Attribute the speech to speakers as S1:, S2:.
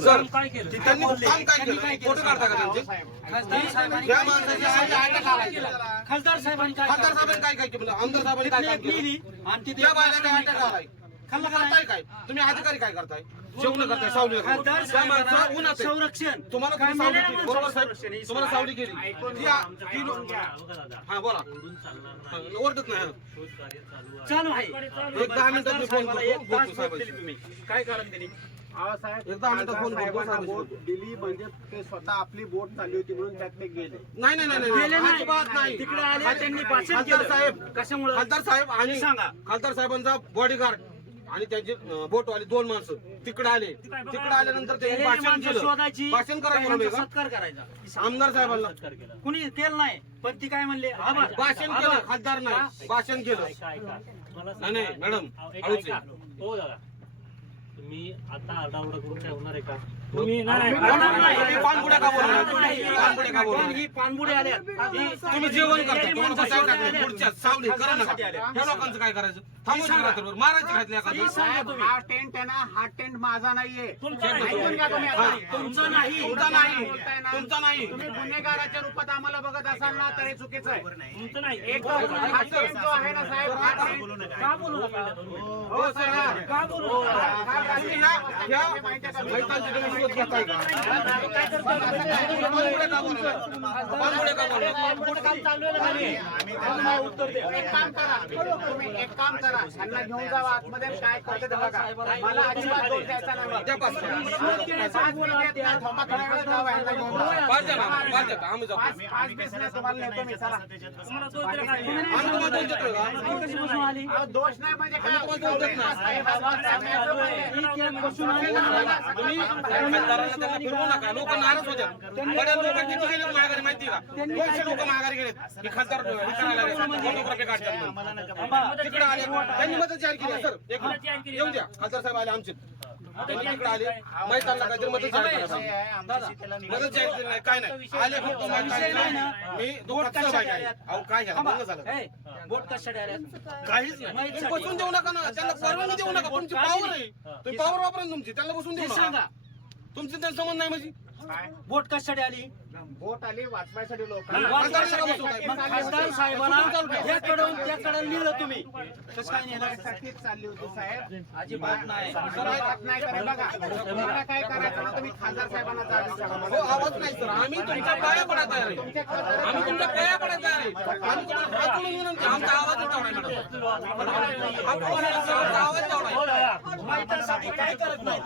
S1: Sir
S2: काय
S1: त्यांनी काम काय केलं? फोटो काढता का त्यांचे?
S3: खासदार साहेबांनी खासदार साहेबांनी काय
S1: काय काय केलं? आमदार साहेबांनी काय
S3: नेली
S1: केलं?
S3: आणि
S1: त्या बायला काय अटॅक आलाय करताय काय? तुम्ही अधिकारी काय करताय? जेवण करताय सावली.
S3: संरक्षण.
S1: तुम्हाला
S3: काय
S1: बरोबर साहेब. तुम्हाला सावली केली. हा बोला. हा,
S2: नाही.
S1: ओरडत नाही
S2: चालू आहे.
S1: एक दहा मिनिटात मी फोन करतो,
S3: तुम्ही. काय कारण त्यांनी?
S1: एकदा आम्ही तर फोन करतो
S4: बोट. दिली म्हणजे ते स्वतः आपली बोट चालली होती म्हणून त्यात ते गेले.
S1: नाही नाही नाही
S3: गेले
S1: नाही.
S3: नाही.
S1: अजिबात नाही.
S3: तिकडे आले त्यांनी भाषण
S1: खासदार
S3: केलं.
S1: साहेब
S3: कशामुळे?
S1: खासदार साहेब आणि
S3: ते सांगा.
S1: खासदार साहेबांचा बॉडीगार्ड आणि त्यांचे बोटवाले दोन माणसं तिकडे आले. तिकडे आल्यानंतर त्यांनी
S3: गेलेली
S1: भाषण
S3: माणसं शोधायची
S1: केलं भाषण
S3: त्यांचा सत्कार करायचा.
S1: आमदार साहेबांना.
S2: सत्कार केला.
S3: कुणी केलं नाही पण ती काय म्हणले? आभार
S1: भाषण
S3: आभार.
S1: केलं खासदार नाही. भाषण केलं.
S2: ऐका ऐका मला
S1: नाही. मॅडम,
S2: अहो, एक
S1: हळूच
S2: ऐका.
S1: आहे.
S2: हो दादा. तुम्ही आता आरडाओरडा करून काय होणार आहे का? तुम्ही नाही
S1: पानपुड्या का बोलणार?
S3: ही ही-
S1: तुम्ही जेवण करता टाकलं. पुढच्या सावली करा नका. या लोकांचं काय करायचं? रात्रभर मारायचं
S3: ही.
S4: हा टेंट आहे ना हा टेंट माझा नाहीये.
S2: तुमचा नाही.
S1: हा.
S3: तुमचं नाही.
S1: तुमचा नाही.
S4: तुम्ही गुन्हेगाराच्या रूपात आम्हाला बघत असाल ना तर हे चुकीचं आहे.
S2: तुमचं नाही.
S4: एक हा टेंट जो आहे ना साहेब हा टेंट
S2: का बोलू नका?
S4: हो सर
S2: का बोलू
S4: एक काम करा तुम्ही एक काम करा यांना घेऊन जावा आतमध्ये काय करते ते बघा मला अजिबात दोष द्यायचा नाही
S1: पाच.
S4: तुम्हाला नेतो मी चला दोष म्हणजे काय
S1: फिरवू नका. लोक नाराज बऱ्याच लोक किती गेले माघारी माहिती का? लोक माघारी गेलेत. हे खासदार. फोटोग्राफी काढतात. तिकडे आले. त्यांनी मदत जाहीर केली. सर एक. येऊन द्या. खासदार साहेब आले आमचे. तिकडे आले. काहीतरी मदत जाहीर मदत जाहीर केली नाही. काय नाही. आले फक्त. मी अहो काय झालं.
S3: बोट कशासाठी आल्यात
S1: काहीच नाही. तुम्ही बसून देऊ नका ना. त्यांना परवानगी देऊ नका. तुमची पावर आहे. तुम्ही पावर वापरा ना तुमची. त्यांना बसून देऊ नका.
S3: सांगा.
S1: तुमची त्यांचा संबंध नाही म्हणजे.
S3: बोट कशासाठी आली?
S4: बोट आली वाचवायसाठी लोक
S3: वाचण्यासाठी. मग खासदार साहेबांना त्याकडून त्याकडे लिहिलं तुम्ही. कसं काय नेलं
S4: साठीच चालली होती साहेब.
S3: अजिबात नाही.
S4: अजिबात नाही करे बघा तुम्हाला काय करायचं ना तुम्ही खासदार साहेबांना जा.
S1: आवाज नाही सर. आम्ही तुमच्या पाया आहे. आम्ही तुमच्या पाया आहे. आम्ही तुम्हाला हात. आमचा आमचा.
S3: काय करत नाही?